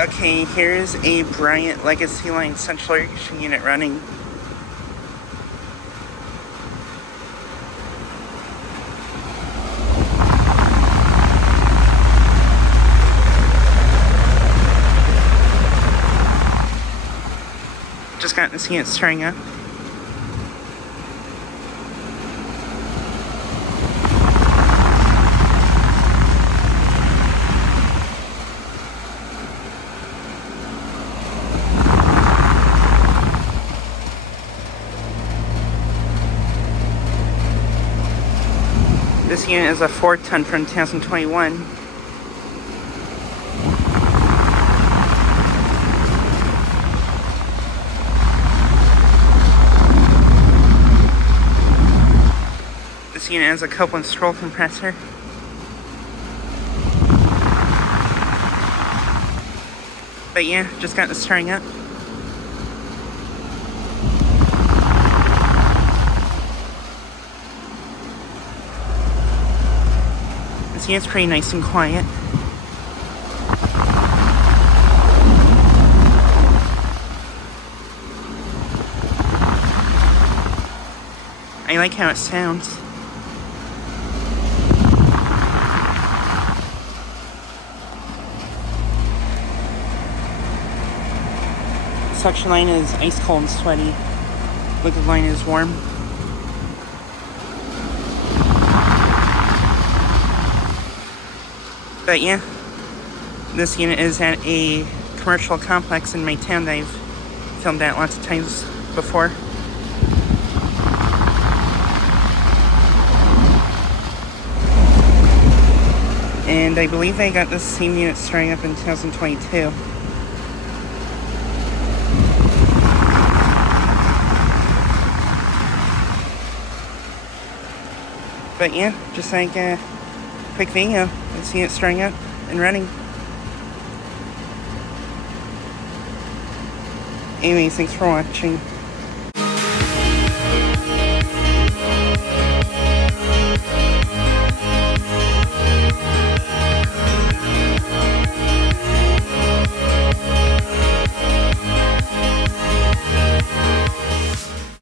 Okay, here's a Bryant Legacy Line central irrigation unit running. Just got this unit starting up. This unit is a 4-ton from 2021. This unit has a Copeland scroll compressor. But yeah, just got this starting up. This unit's pretty nice and quiet. I like how it sounds. Suction line is ice cold and sweaty. Liquid line is warm. But yeah, this unit is at a commercial complex in my town that I've filmed at lots of times before. And I believe I got this same unit starting up in 2022. But yeah, just like a quick video. Let's see it starting up and running. Anyways, thanks for watching.